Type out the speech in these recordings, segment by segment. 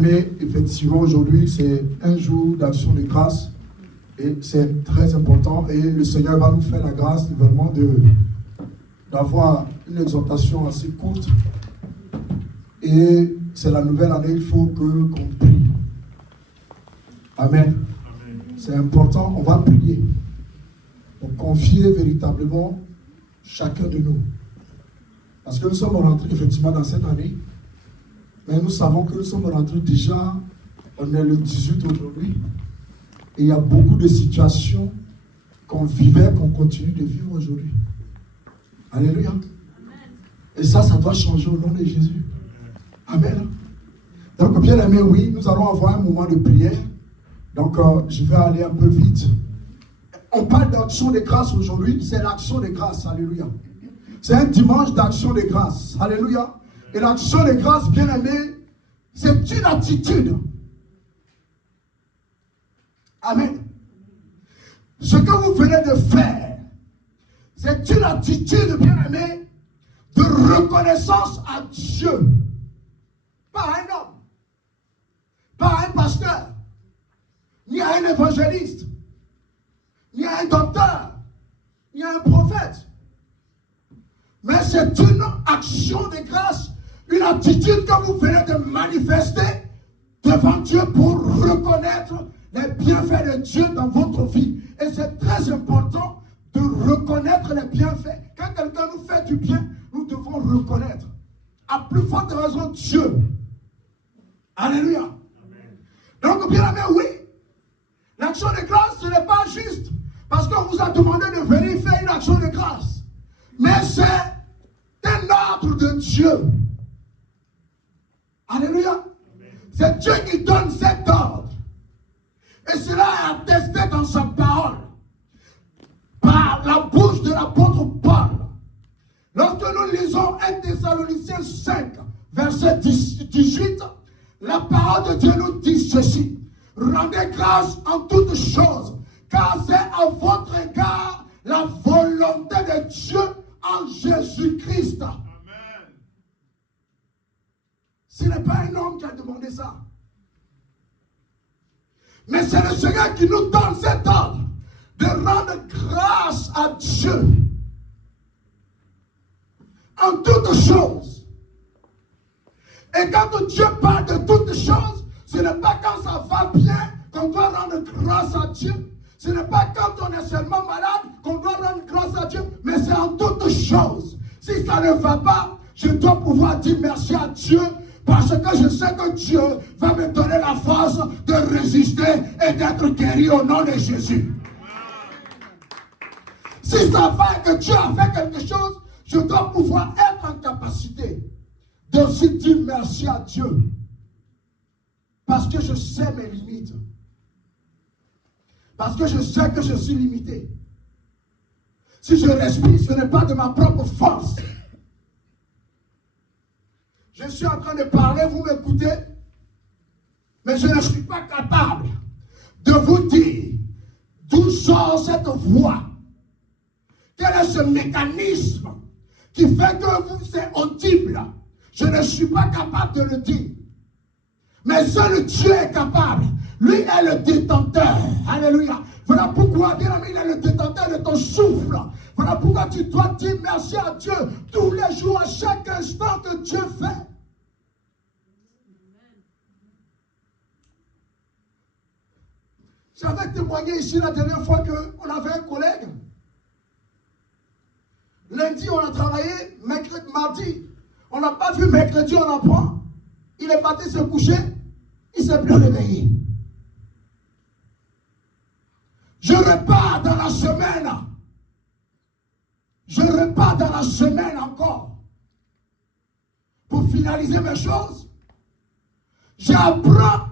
Bien-aimés, effectivement, aujourd'hui, c'est un jour d'action de grâce et c'est très important. Et le Seigneur va nous faire la grâce vraiment d'avoir une exhortation assez courte. Et c'est la nouvelle année, il faut qu'on prie. Amen. C'est important, on va prier pour confier véritablement chacun de nous. Parce que nous sommes rentrés effectivement dans cette année, mais nous savons que nous sommes rentrés déjà, on est le 18 aujourd'hui, et il y a beaucoup de situations qu'on vivait, qu'on continue de vivre aujourd'hui. Alléluia. Amen. Et ça doit changer au nom de Jésus. Amen. Donc, bien aimé, oui, nous allons avoir un moment de prière. Donc, je vais aller un peu vite. On parle d'action de grâce aujourd'hui, c'est l'action de grâce. Alléluia. C'est un dimanche d'action de grâce. Alléluia. Et l'action de grâce, bien aimé, c'est une attitude. Amen. Ce que vous venez de faire, c'est une attitude, bien aimé, de reconnaissance à Dieu. Pas à un homme, pas à un pasteur, ni à un évangéliste, ni à un docteur, ni à un prophète. Mais c'est une action de grâce, une attitude que vous venez de manifester devant Dieu pour reconnaître les bienfaits de Dieu dans votre vie. Et c'est très important de reconnaître les bienfaits. Quand quelqu'un nous fait du bien, nous devons reconnaître. À plus forte raison, Dieu. Alléluia. Amen. Donc, bien aimé, oui, l'action de grâce, ce n'est pas juste parce qu'on vous a demandé de venir faire une action de grâce. Mais c'est un ordre de Dieu. Alléluia. C'est Dieu qui donne cet ordre. Et cela est attesté dans sa parole. Par la bouche de l'apôtre Paul. Lorsque nous lisons 1 Thessaloniciens 5, verset 18, la parole de Dieu nous dit ceci. Rendez grâce en toutes choses, car c'est à votre égard la volonté de Dieu en Jésus-Christ. Amen. Ce n'est pas un homme qui a demandé ça. Mais c'est le Seigneur qui nous donne cet ordre de rendre grâce à Dieu en toutes choses. Et quand Dieu parle de toutes choses, ce n'est pas quand ça va bien qu'on doit rendre grâce à Dieu. Ce n'est pas quand on est seulement malade qu'on doit rendre grâce à Dieu, mais c'est en toutes choses. Si ça ne va pas, je dois pouvoir dire merci à Dieu parce que je sais que Dieu va me donner la force de résister et d'être guéri au nom de Jésus. Si ça va et que Dieu a fait quelque chose, je dois pouvoir être en capacité de aussi dire merci à Dieu. Parce que je sais mes limites. Parce que je sais que je suis limité. Si je respire, ce n'est pas de ma propre force. Je suis en train de parler, vous m'écoutez, mais je ne suis pas capable de vous dire d'où sort cette voix. Quel est ce mécanisme qui fait que vous êtes audible? Je ne suis pas capable de le dire. Mais seul Dieu est capable. Lui est le détenteur. Alléluia. Voilà pourquoi, bien aimé, il est le détenteur de ton souffle. Voilà pourquoi tu dois dire merci à Dieu tous les jours, à chaque instant que Dieu fait. J'avais témoigné ici la dernière fois qu'on avait un collègue. Lundi, on a travaillé, mercredi, mardi. On n'a pas vu mercredi, on apprend. Il est parti se coucher, il s'est plus réveillé. Je repars dans la semaine. Je repars dans la semaine encore. Pour finaliser mes choses, j'apprends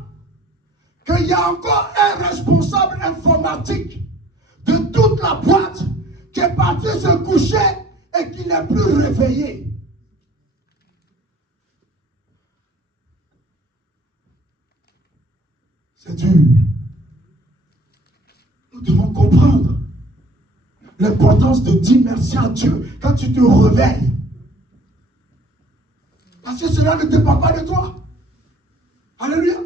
qu'il y a encore un responsable informatique de toute la boîte qui est parti se coucher et qui n'est plus réveillé. C'est dur. Nous devons comprendre l'importance de dire merci à Dieu quand tu te réveilles. Parce que cela ne dépend pas de toi. Alléluia.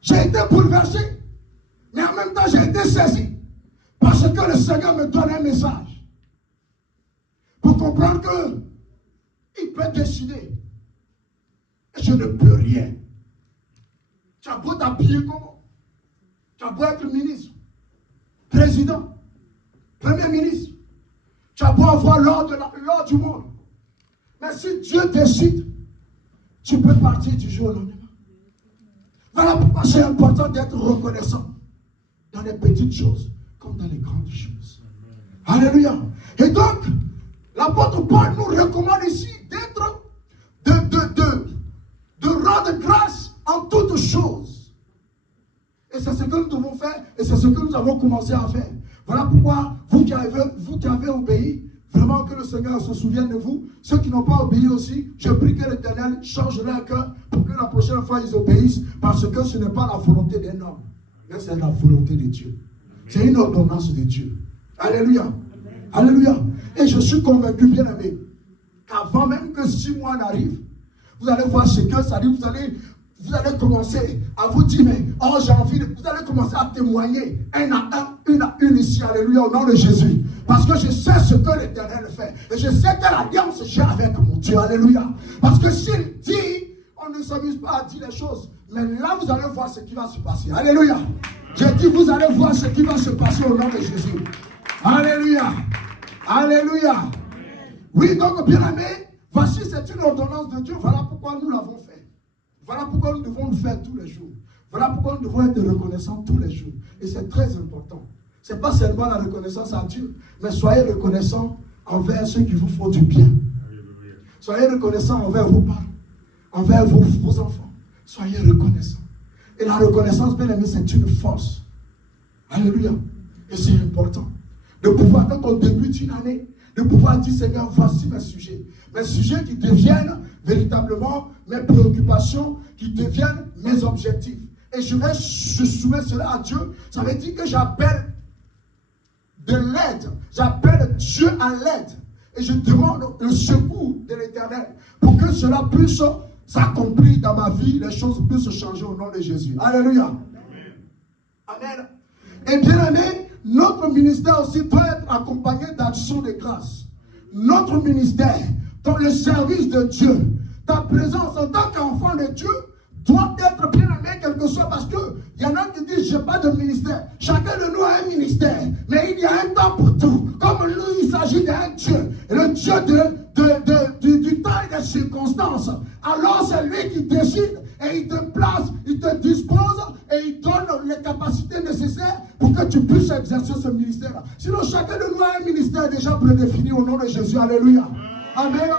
J'ai été bouleversé, mais en même temps j'ai été saisi. Parce que le Seigneur me donne un message. Pour comprendre qu'il peut décider. Et je ne peux rien. Tu as beau t'habiller comment? Tu as beau être ministre, président, premier ministre. Tu as beau avoir l'ordre du monde. Mais si Dieu décide, tu peux partir du jour au lendemain. Voilà pourquoi c'est important d'être reconnaissant dans les petites choses comme dans les grandes choses. Alléluia. Et donc, l'apôtre Paul nous recommande ici d'être, de rendre grâce en toutes choses. Et c'est ce que nous devons faire et c'est ce que nous avons commencé à faire. Voilà pourquoi vous qui avez obéi, vraiment que le Seigneur se souvienne de vous. Ceux qui n'ont pas obéi aussi, je prie que l'Éternel change leur cœur pour que la prochaine fois ils obéissent, parce que ce n'est pas la volonté d'un homme, mais c'est la volonté de Dieu. C'est une ordonnance de Dieu. Alléluia. Alléluia. Et je suis convaincu, bien aimé, qu'avant même que 6 mois n'arrivent, vous allez voir ce que ça dit, vous allez commencer à vous dire, mais oh j'ai envie de... Vous allez commencer à témoigner un à un, une à une ici, alléluia, au nom de Jésus. Parce que je sais ce que l'Éternel fait. Et je sais que l'alliance j'ai avec mon Dieu, alléluia. Parce que s'il dit, on ne s'amuse pas à dire les choses. Mais là, vous allez voir ce qui va se passer. Alléluia. J'ai dit, vous allez voir ce qui va se passer au nom de Jésus. Alléluia. Alléluia. Oui, donc, bien aimé, voici, c'est une ordonnance de Dieu. Voilà pourquoi nous l'avons fait. Voilà pourquoi nous devons le faire tous les jours. Voilà pourquoi nous devons être reconnaissants tous les jours. Et c'est très important. Ce n'est pas seulement la reconnaissance à Dieu, mais soyez reconnaissants envers ceux qui vous font du bien. Soyez reconnaissants envers vos parents, envers vos enfants. Soyez reconnaissants. Et la reconnaissance, bien aimé, c'est une force. Alléluia. Et c'est important de pouvoir, quand on débute une année, de pouvoir dire, Seigneur, voici mes sujets qui deviennent véritablement mes préoccupations, qui deviennent mes objectifs. Et je soumets cela à Dieu. Ça veut dire que j'appelle de l'aide, j'appelle Dieu à l'aide. Et je demande le secours de l'Éternel pour que cela puisse s'accomplir dans ma vie, les choses puissent changer au nom de Jésus. Alléluia. Amen. Et bien aimé, notre ministère aussi doit être accompagné d'actions de grâce. Notre ministère, dans le service de Dieu, ta présence en tant qu'enfant de Dieu doit être bien aimé quelque chose, parce qu'il y en a qui disent, je n'ai pas de ministère. Chacun de nous a un ministère, mais il y a un temps pour tout. Comme lui, il s'agit d'un Dieu, le Dieu du temps et des circonstances. Alors c'est lui qui décide et il te place, il te dispose et il donne les capacités nécessaires pour que tu puisses exercer ce ministère. Sinon, chacun de nous a un ministère déjà prédéfini au nom de Jésus. Alléluia. Amen.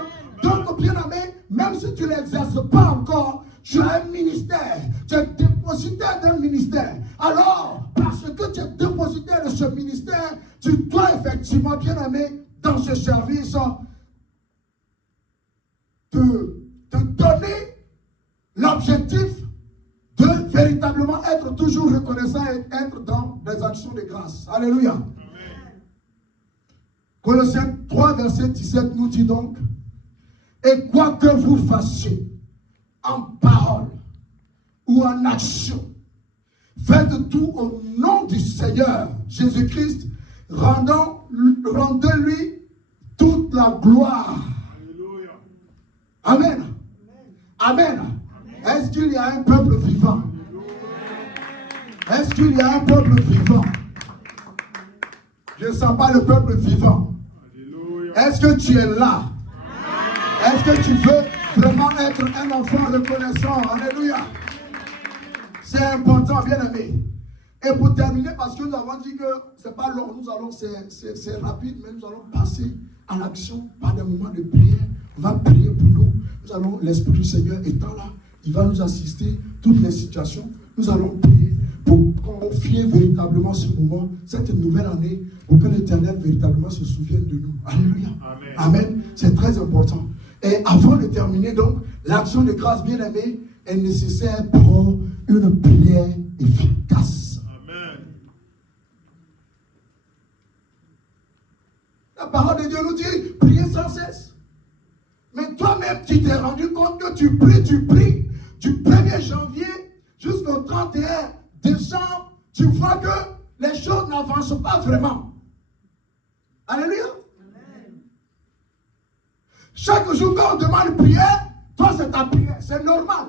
Donc, bien aimé, même si tu ne l'exerces pas encore, tu as un ministère, tu es dépositaire d'un ministère. Alors, parce que tu es dépositaire de ce ministère, tu dois effectivement, bien aimé, dans ce service, te donner l'objectif de véritablement être toujours reconnaissant et être dans des actions de grâce. Alléluia. Amen. Colossiens 3, verset 17 nous dit donc, et quoi que vous fassiez, en parole ou en action, faites tout au nom du Seigneur Jésus-Christ, rendez-lui toute la gloire. Alléluia. Amen. Amen. Est-ce qu'il y a un peuple vivant? Est-ce qu'il y a un peuple vivant? Je ne sens pas le peuple vivant. Est-ce que tu es là? Est-ce que tu veux vraiment être un enfant reconnaissant? Alléluia. C'est important, bien aimé. Et pour terminer, parce que nous avons dit que c'est pas long, c'est rapide, mais nous allons passer à l'action par des moments de prière. On va prier pour nous. Nous allons, l'Esprit du Seigneur étant là, il va nous assister toutes les situations. Nous allons prier pour confier véritablement ce moment, cette nouvelle année, pour que l'Éternel véritablement se souvienne de nous. Alléluia. Amen. Amen. C'est très important. Et avant de terminer, donc, l'action de grâce, bien aimée, est nécessaire pour une prière efficace. Amen. La parole de Dieu nous dit, priez sans cesse. Mais toi-même, tu t'es rendu compte que tu pries, du 1er janvier jusqu'au 31 décembre, tu vois que les choses n'avancent pas vraiment. Alléluia. Amen. Chaque jour quand on demande prière, toi c'est ta prière, c'est normal.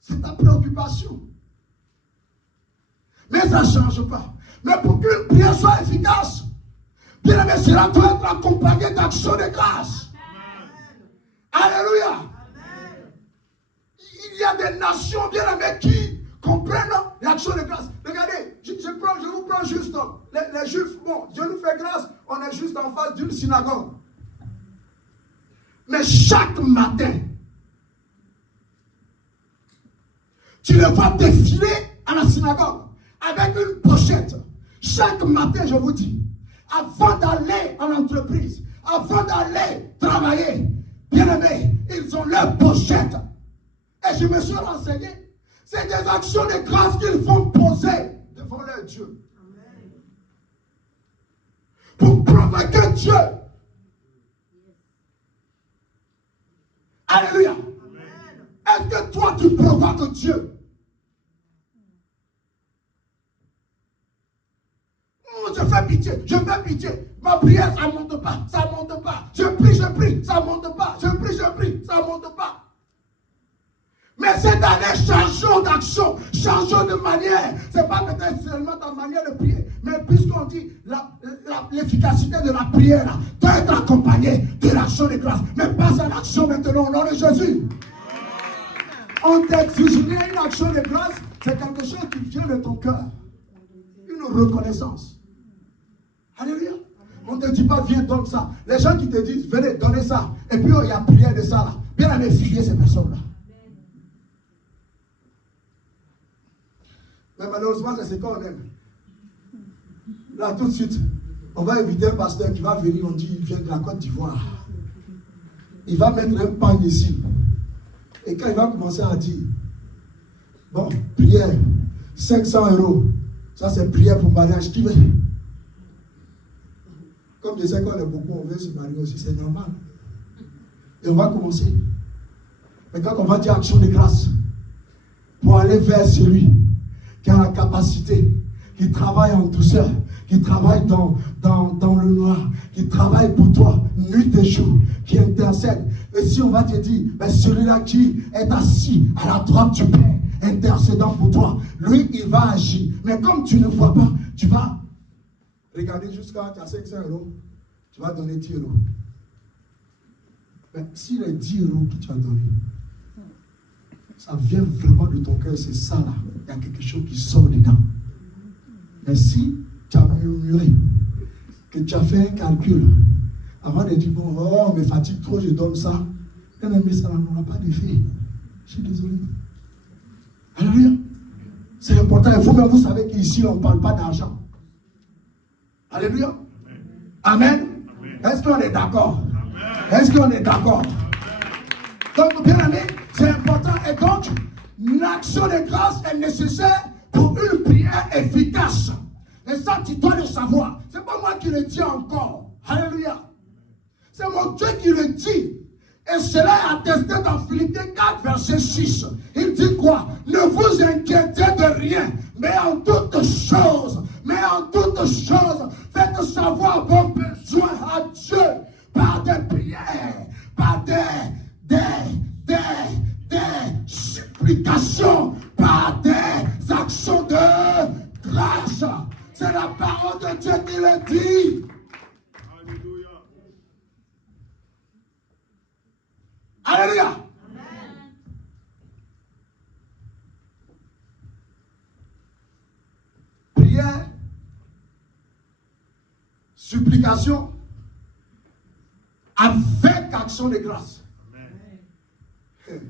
C'est ta préoccupation. Mais ça ne change pas. Mais pour qu'une prière soit efficace, bien aimé, cela doit être accompagné d'actions de grâce. Alléluia. Amen. Il y a des nations, bien aimées, qui comprennent l'action de grâce. Regardez, je vous prends juste les Juifs. Bon, Dieu nous fait grâce, on est juste en face d'une synagogue. Mais chaque matin, tu les vois défiler à la synagogue avec une pochette. Chaque matin, je vous dis, avant d'aller en entreprise, avant d'aller travailler, bien aimés, ils ont leur pochette. Et je me suis renseigné. C'est des actions de grâce qu'ils font poser devant leur Dieu. Amen. Pour provoquer Dieu. Alléluia. Amen. Est-ce que toi tu provoques Dieu? Je fais pitié. Ma prière, ça ne monte pas, Je prie, ça ne monte pas. Je prie, ça ne monte pas. Mais cette année, changeons d'action, changeons de manière. Ce n'est pas peut-être seulement ta manière de prier, mais puisqu'on dit l'efficacité de la prière doit être accompagnée de l'action de grâce. Mais passe à l'action maintenant au nom de Jésus. On t'exigerait une action de grâce, c'est quelque chose qui vient de ton cœur. Une reconnaissance. Alléluia. On ne te dit pas, viens, donne ça. Les gens qui te disent, venez, donnez ça. Et puis, il y a prière de ça là. Bien aller filer ces personnes-là. Mais malheureusement, c'est ce qu'on aime. Là, tout de suite, on va inviter un pasteur qui va venir, on dit, il vient de la Côte d'Ivoire. Il va mettre un pagne ici. Et quand il va commencer à dire, bon, prière, 500 €. Ça, c'est prière pour mariage. Qui veut? Comme je sais qu'on est beaucoup, on veut se marier aussi, c'est normal. Et on va commencer. Mais quand on va dire action de grâce, pour aller vers celui qui a la capacité, qui travaille en douceur, qui travaille dans le noir, qui travaille pour toi, nuit et jour, qui intercède. Et si on va te dire, ben celui-là qui est assis à la droite du Père, intercédant pour toi, lui, il va agir. Mais comme tu ne vois pas, tu vas regarder jusqu'à tu as 500 €, tu vas donner 10 €. Mais si les 10 € que tu as donnés, ça vient vraiment de ton cœur, c'est ça là, il y a quelque chose qui sort dedans. Mais si tu as murmuré, que tu as fait un calcul, avant de dire, bon, oh, me fatigue trop, je donne ça, mais ça n'aura pas d'effet. Je suis désolé. Alléluia. C'est important. Il faut que vous savez qu'ici, on ne parle pas d'argent. Alléluia. Amen. Est-ce qu'on est d'accord? Est-ce qu'on est d'accord? Donc, bien aimé, c'est important. Et donc, l'action de grâce est nécessaire pour une prière efficace. Et ça, tu dois le savoir. Ce n'est pas moi qui le dis encore. Alléluia. C'est mon Dieu qui le dit. Et cela est attesté dans Philippiens 4, verset 6. Il dit quoi? Ne vous inquiétez de rien, mais en toutes choses, faites savoir vos besoins à Dieu par des prières, par des supplications, par des actions de grâce. C'est la parole de Dieu qui le dit. Alléluia. Alléluia. Amen. Prière, supplication, avec action de grâce. Amen.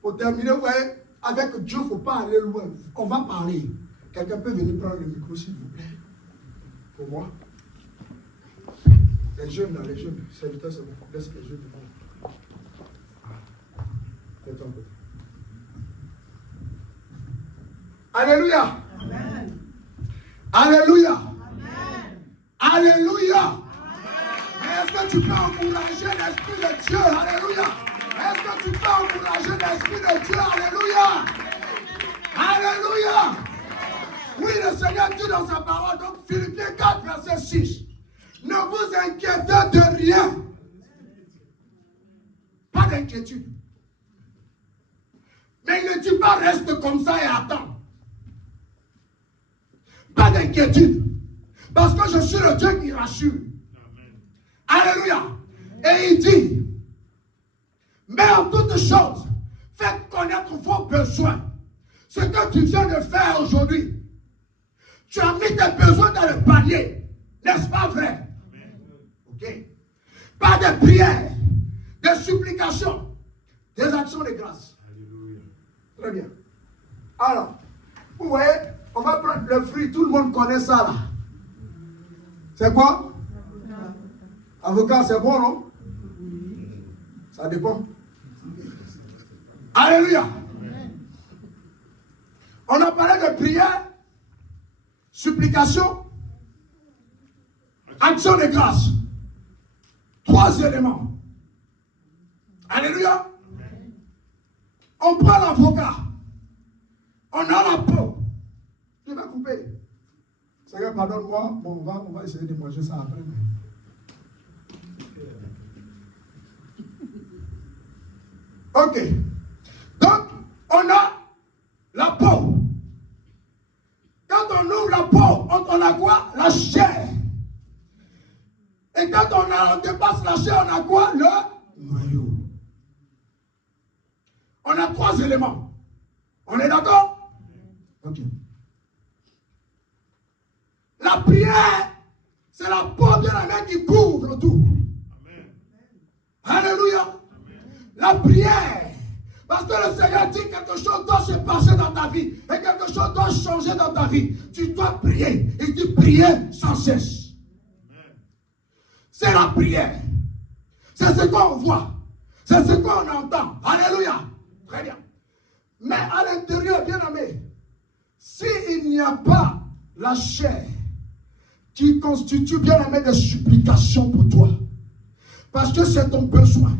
Pour terminer, vous voyez, avec Dieu, il ne faut pas aller loin. On va parler. Quelqu'un peut venir prendre le micro, s'il vous plaît. Pour moi. Les jeunes, là, les jeunes. Serviteurs, c'est bon. Laisse les jeunes devant. Alléluia. Amen. Alléluia. Amen. Alléluia. Amen. Mais est-ce que tu peux encourager l'Esprit de Dieu? Alléluia. Est-ce que tu peux encourager l'Esprit de Dieu. Alléluia. Alléluia. Oui, le Seigneur dit dans sa parole, donc Philippiens 4, verset 6. Ne vous inquiétez de rien. Pas d'inquiétude. Mais il ne dit pas reste comme ça et attends. Pas d'inquiétude. Parce que je suis le Dieu qui rassure. Alléluia. Et il dit, mais en toutes choses, faites connaître vos besoins. Ce que tu viens de faire aujourd'hui. Tu as mis tes besoins dans le panier. N'est-ce pas vrai? Ok. Pas de prières, de supplications, des actions de grâce. Très bien. Alors, vous voyez, on va prendre le fruit. Tout le monde connaît ça là. C'est quoi? Avocat, c'est bon, non? Ça dépend. Alléluia. On a parlé de prière, supplication, action de grâce. 3 éléments. Alléluia. On prend l'avocat. On a la peau. Tu vas couper. Seigneur, pardonne-moi. Bon, on va essayer de manger ça après. Ok. Donc, on a la peau. Quand on ouvre la peau, on a quoi? La chair. Et quand on dépasse la chair, on a quoi? Le noyau. On a 3 éléments. On est d'accord? Ok. La prière, c'est la peau de la main qui couvre tout. Amen. Alléluia. Amen. La prière, parce que le Seigneur dit quelque chose doit se passer dans ta vie et quelque chose doit changer dans ta vie. Tu dois prier. Il dit prier sans cesse. Amen. C'est la prière. C'est ce qu'on voit. C'est ce qu'on entend. Alléluia. Très bien. Mais à l'intérieur, bien aimé, s'il n'y a pas la chair qui constitue, bien aimé, des supplications pour toi, parce que c'est ton besoin.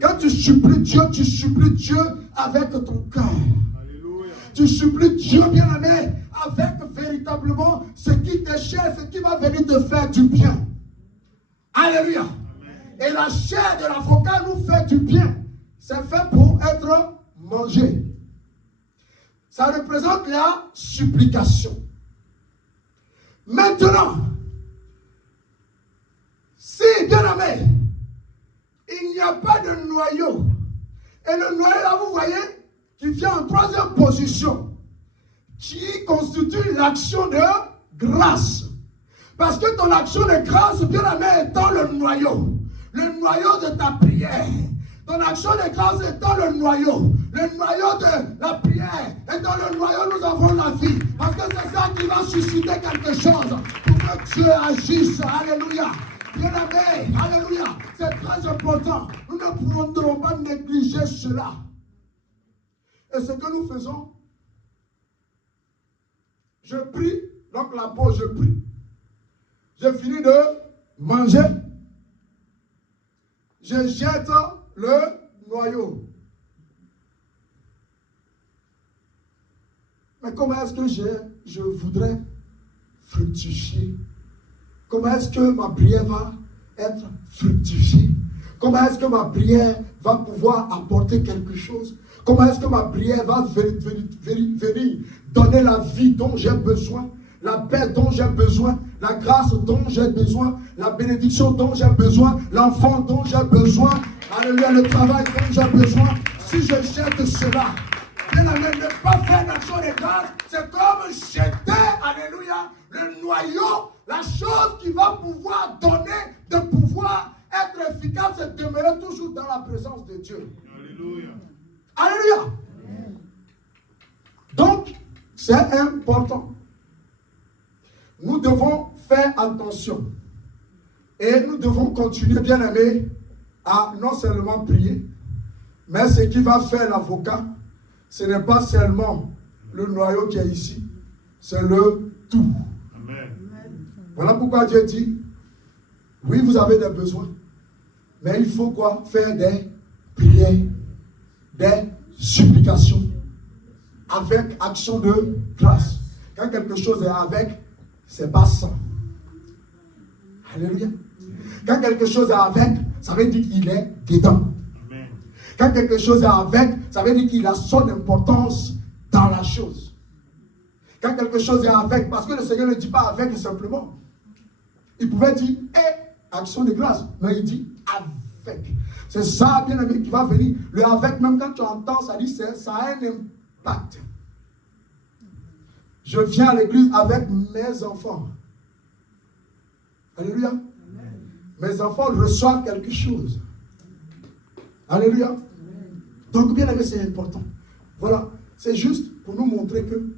Quand tu supplies Dieu avec ton cœur. Tu supplies Dieu, bien aimé, avec véritablement ce qui t'est cher, ce qui va venir te faire du bien. Alléluia. Et la chair de l'avocat nous fait du bien. C'est fait pour être mangé. Ça représente la supplication. Maintenant, si, bien aimé, il n'y a pas de noyau, et le noyau là, vous voyez, qui vient en 3e position, qui constitue l'action de grâce. Parce que ton action de grâce, bien aimé, est dans le noyau de ta prière. Ton action de grâce est dans le noyau. Le noyau de la prière est dans le noyau, nous avons la vie. Parce que c'est ça qui va susciter quelque chose pour que Dieu agisse. Alléluia. Bien aimé, alléluia. C'est très important. Nous ne pouvons pas négliger cela. Et ce que nous faisons, je prie, donc la pause, je prie. J'ai fini de manger. Je jette le noyau. Mais comment est-ce que je voudrais fructifier? Comment est-ce que ma prière va être fructifiée? Comment est-ce que ma prière va pouvoir apporter quelque chose? Comment est-ce que ma prière va venir donner la vie dont j'ai besoin, la paix dont j'ai besoin, la grâce dont j'ai besoin, la bénédiction dont j'ai besoin, l'enfant dont j'ai besoin, alléluia, le travail dont j'ai besoin? Si je jette cela, bien aimé, ne pas faire d'action de grâce, c'est comme jeter, alléluia, le noyau, la chose qui va pouvoir donner, de pouvoir être efficace et demeurer toujours dans la présence de Dieu. Alléluia. Alléluia. Donc, c'est important. Nous devons faire attention. Et nous devons continuer, bien aimé, à non seulement prier, mais ce qui va faire l'avocat, ce n'est pas seulement le noyau qui est ici, c'est le tout. Amen. Voilà pourquoi Dieu dit, oui, vous avez des besoins, mais il faut quoi? Faire des prières, des supplication avec action de grâce. Quand quelque chose est avec, c'est pas sans. Alléluia. Quand quelque chose est avec, ça veut dire qu'il est dedans. Amen. Quand quelque chose est avec, ça veut dire qu'il a son importance dans la chose. Quand quelque chose est avec, parce que le Seigneur ne dit pas avec simplement. Il pouvait dire action de grâce, mais il dit avec. C'est ça, bien aimé, qui va venir. Le avec, même quand tu entends, ça dit ça a un impact. Je viens à l'église avec mes enfants. Alléluia. Amen. Mes enfants reçoivent quelque chose. Alléluia. Amen. Donc, bien aimé, c'est important. Voilà. C'est juste pour nous montrer que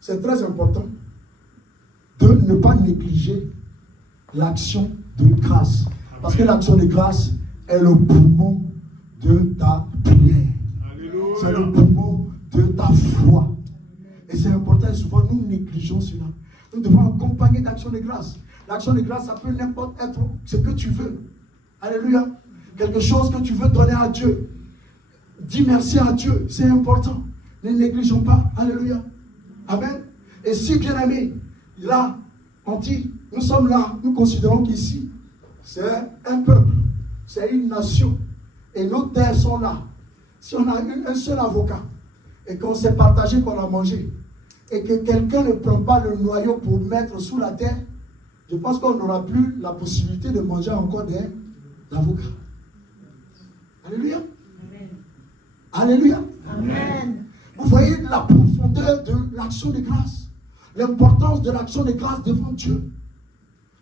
c'est très important de ne pas négliger l'action de grâce. Parce que l'action de grâce est le poumon de ta prière. Alléluia. C'est le poumon de ta foi. Et c'est important, et souvent nous négligeons cela. Nous devons accompagner d'action de grâce. L'action de grâce, ça peut n'importe être ce que tu veux. Alléluia. Quelque chose que tu veux donner à Dieu. Dis merci à Dieu, c'est important. Ne négligeons pas. Alléluia. Amen. Et si, bien aimé, là, on dit, nous sommes là, nous considérons qu'ici, c'est un peuple, c'est une nation. Et nos terres sont là. Si on a un seul avocat, et qu'on s'est partagé, qu'on a mangé, et que quelqu'un ne prend pas le noyau pour mettre sous la terre, je pense qu'on n'aura plus la possibilité de manger encore des avocats. Alléluia. Amen. Alléluia. Amen. Vous voyez la profondeur de l'action de grâce, l'importance de l'action de grâce devant Dieu,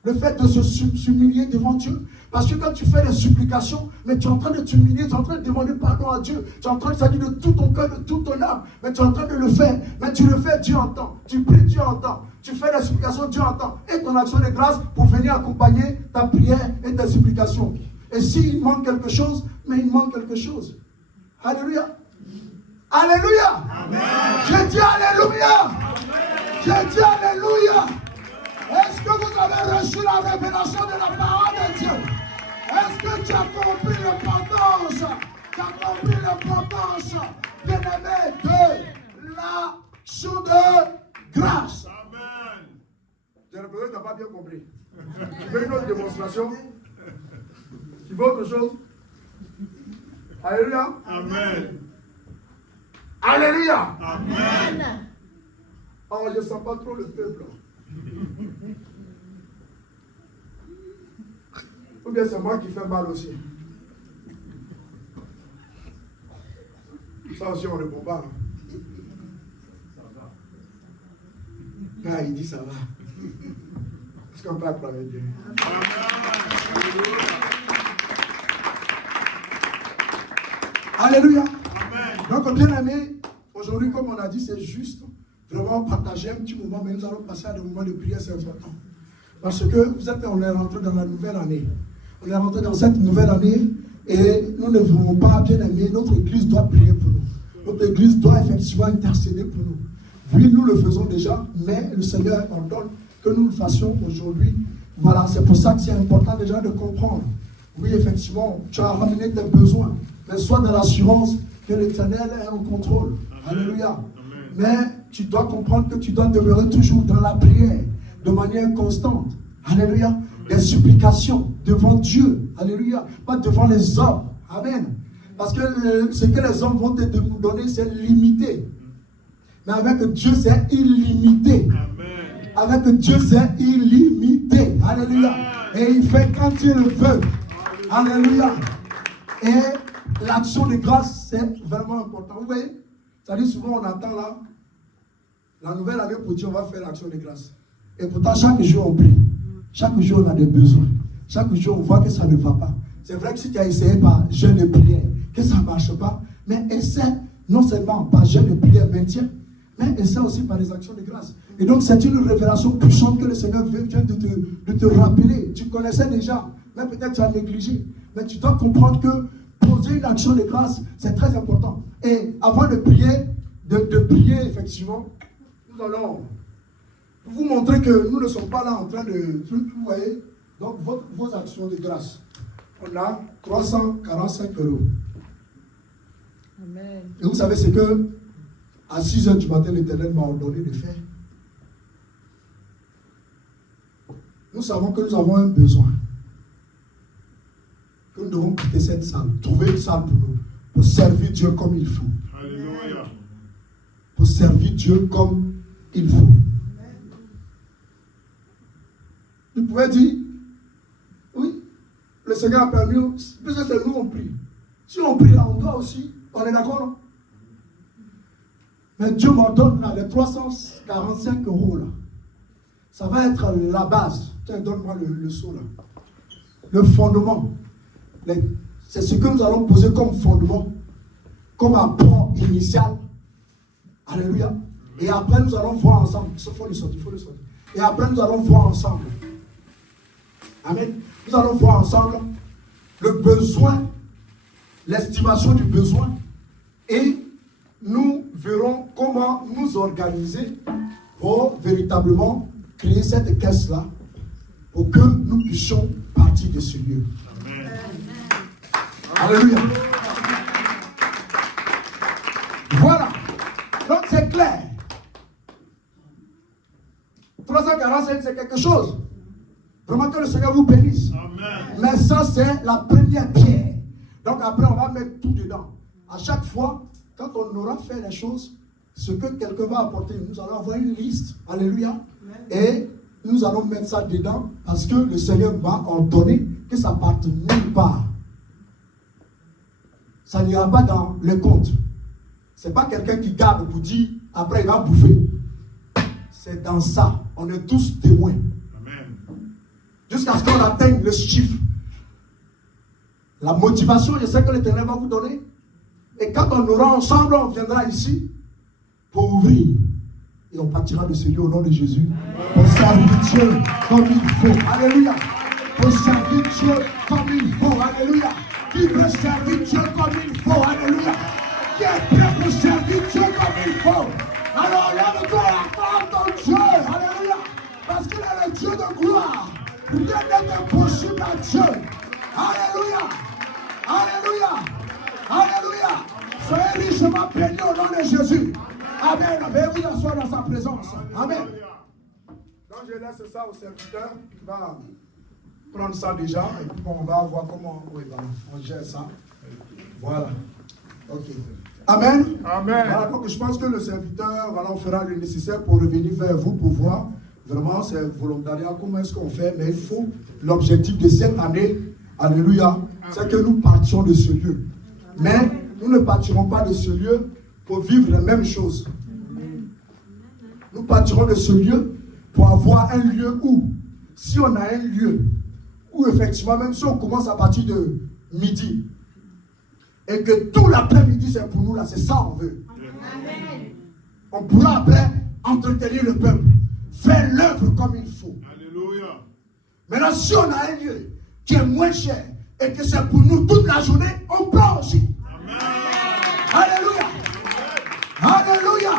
le fait de s'humilier devant Dieu. Parce que quand tu fais des supplications, mais tu es en train de t'humilier, tu es en train de demander pardon à Dieu, tu es en train de s'agir de tout ton cœur, de toute ton âme, mais tu es en train de le faire, mais tu le fais, Dieu entend, tu pries, Dieu entend, tu fais des supplications, Dieu entend, et ton action de grâce pour venir accompagner ta prière et tes supplications. Et s'il manque quelque chose, mais il manque quelque chose. Alléluia. Alléluia. Amen. Je dis Alléluia. Amen. Je dis Alléluia. Est-ce que vous avez reçu la révélation de la parole de Dieu? Est-ce que tu as compris l'importance? Tu as compris l'importance, bien-aimé, de l'action de grâce? Amen. J'ai l'impression que tu n'as pas bien compris. Tu veux une autre démonstration? Tu veux autre chose? Alléluia. Amen. Alléluia. Amen. Oh, je ne sens pas trop le peuple. Ou bien c'est moi qui fais mal aussi. Ça aussi on ne répond pas. Ah, il dit ça va. Est-ce qu'on peut applaudir Dieu? Alléluia. Amen. Donc bien aimé, aujourd'hui comme on a dit, c'est juste vraiment partager un petit moment, mais nous allons passer à des moments de prière, c'est important. Parce que vous êtes, on est rentré dans la nouvelle année. On est rentré dans cette nouvelle année et nous ne voulons pas, bien aimé, notre église doit prier pour nous. Notre église doit effectivement intercéder pour nous. Oui, nous le faisons déjà, mais le Seigneur ordonne que nous le fassions aujourd'hui. Voilà, c'est pour ça que c'est important déjà de comprendre. Oui, effectivement, tu as ramené tes besoins, mais sois dans l'assurance que l'Éternel est en contrôle. Amen. Alléluia. Amen. Mais tu dois comprendre que tu dois demeurer toujours dans la prière, de manière constante. Alléluia. Des supplications devant Dieu. Alléluia. Pas devant les hommes. Amen. Parce que ce que les hommes vont te donner, c'est limité. Mais avec Dieu, c'est illimité. Amen. Avec Dieu, c'est illimité. Alléluia. Et il fait quand il le veut. Alléluia. Et l'action de grâce, c'est vraiment important. Vous voyez? C'est-à-dire souvent on attend là, la nouvelle année pour Dieu, on va faire l'action de grâce. Et pourtant, chaque jour on prie. Chaque jour on a des besoins. Chaque jour on voit que ça ne va pas. C'est vrai que si tu as essayé par jeûne et prière, que ça ne marche pas, mais essaie non seulement par jeûne et prière, maintien, mais essaie aussi par les actions de grâce. Et donc c'est une révélation puissante que le Seigneur vient de te rappeler. Tu connaissais déjà, mais peut-être tu as négligé. Mais tu dois comprendre que poser une action de grâce, c'est très important. Et avant de prier, de prier effectivement, nous allons vous montrer que nous ne sommes pas là en train de... Vous voyez, donc vos actions de grâce. On a 345 €. Amen. Et vous savez ce que à 6 heures du matin, l'Éternel m'a ordonné de faire. Nous savons que nous avons un besoin. Que nous devons quitter cette salle, trouver une salle pour servir Dieu comme il faut. Alléluia. Pour servir Dieu comme il faut. Vous pouvez dire, oui, le Seigneur a permis, puisque c'est nous on prie. Si on prie là, on doit aussi, on est d'accord, non? Mais Dieu m'en donne là, les 345 € là. Ça va être la base. Tiens, donne-moi le seau là. Le fondement. C'est ce que nous allons poser comme fondement, comme apport initial. Alléluia. Et après, nous allons voir ensemble. Il faut le sortir. Et après, nous allons voir ensemble. Amen. Nous allons voir ensemble le besoin, l'estimation du besoin. Et nous verrons comment nous organiser pour véritablement créer cette caisse-là pour que nous puissions partir de ce lieu. Amen. Alléluia. Voilà. Donc c'est clair. 345, c'est quelque chose. Vraiment que le Seigneur vous bénisse. Amen. Mais ça, c'est la première pierre. Donc après, on va mettre tout dedans. À chaque fois, quand on aura fait les choses, ce que quelqu'un va apporter, nous allons avoir une liste. Alléluia. Amen. Et nous allons mettre ça dedans parce que le Seigneur m'a ordonné que ça parte nulle part. Ça n'ira pas dans le compte. Ce n'est pas quelqu'un qui garde pour dire, après il va bouffer. C'est dans ça. On est tous témoins. Amen. Jusqu'à ce qu'on atteigne le chiffre. La motivation, je sais que l'Éternel va vous donner. Et quand on aura ensemble, on viendra ici pour ouvrir. Et on partira de ce lieu au nom de Jésus. Pour servir Dieu comme il faut. Alléluia. Pour servir Dieu comme il faut. Alléluia. Qui veut servir Dieu comme il faut. Alléluia. Qui est prêt pour servir Dieu comme il faut. Alors lève-toi et acclame ton Dieu. Alléluia. Parce qu'il est le Dieu de gloire. Rien n'est impossible à Dieu. Alléluia. Alléluia. Alléluia. Soyez richement bénis au nom de Jésus. Amen. Veuillez vous asseoir dans sa présence. Amen. Donc je laisse ça au serviteur qui va prendre ça déjà. Et puis on va voir comment on gère ça. Voilà. Ok. Amen. Amen. Voilà, donc je pense que le serviteur, voilà, on fera le nécessaire pour revenir vers vous pour voir. Vraiment, c'est volontariat. Comment est-ce qu'on fait? Mais il faut, l'objectif de cette année, alléluia, c'est que nous partions de ce lieu. Mais nous ne partirons pas de ce lieu pour vivre les mêmes choses. Nous partirons de ce lieu pour avoir un lieu où, si on a un lieu, où effectivement, même si on commence à partir de midi, et que tout l'après-midi c'est pour nous, là, c'est ça on veut. Amen. On pourra après entretenir le peuple, faire l'œuvre comme il faut. Alléluia. Maintenant, si on a un lieu qui est moins cher et que c'est pour nous toute la journée, on prend aussi. Amen. Alléluia. Alléluia.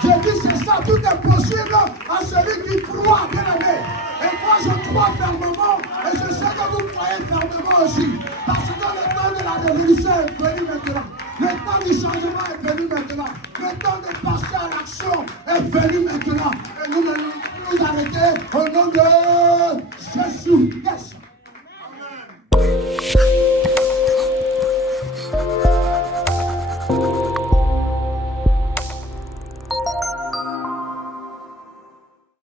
Je dis c'est ça, tout est possible à celui qui croit, bien aimé. Et moi je crois fermement et je sais que vous croyez fermement aussi. Parce que le temps de la révolution est venu maintenant. Le temps du changement est venu maintenant. Le temps de passer à l'action est venu maintenant. Et nous allons nous arrêter au nom de Jésus. Yes.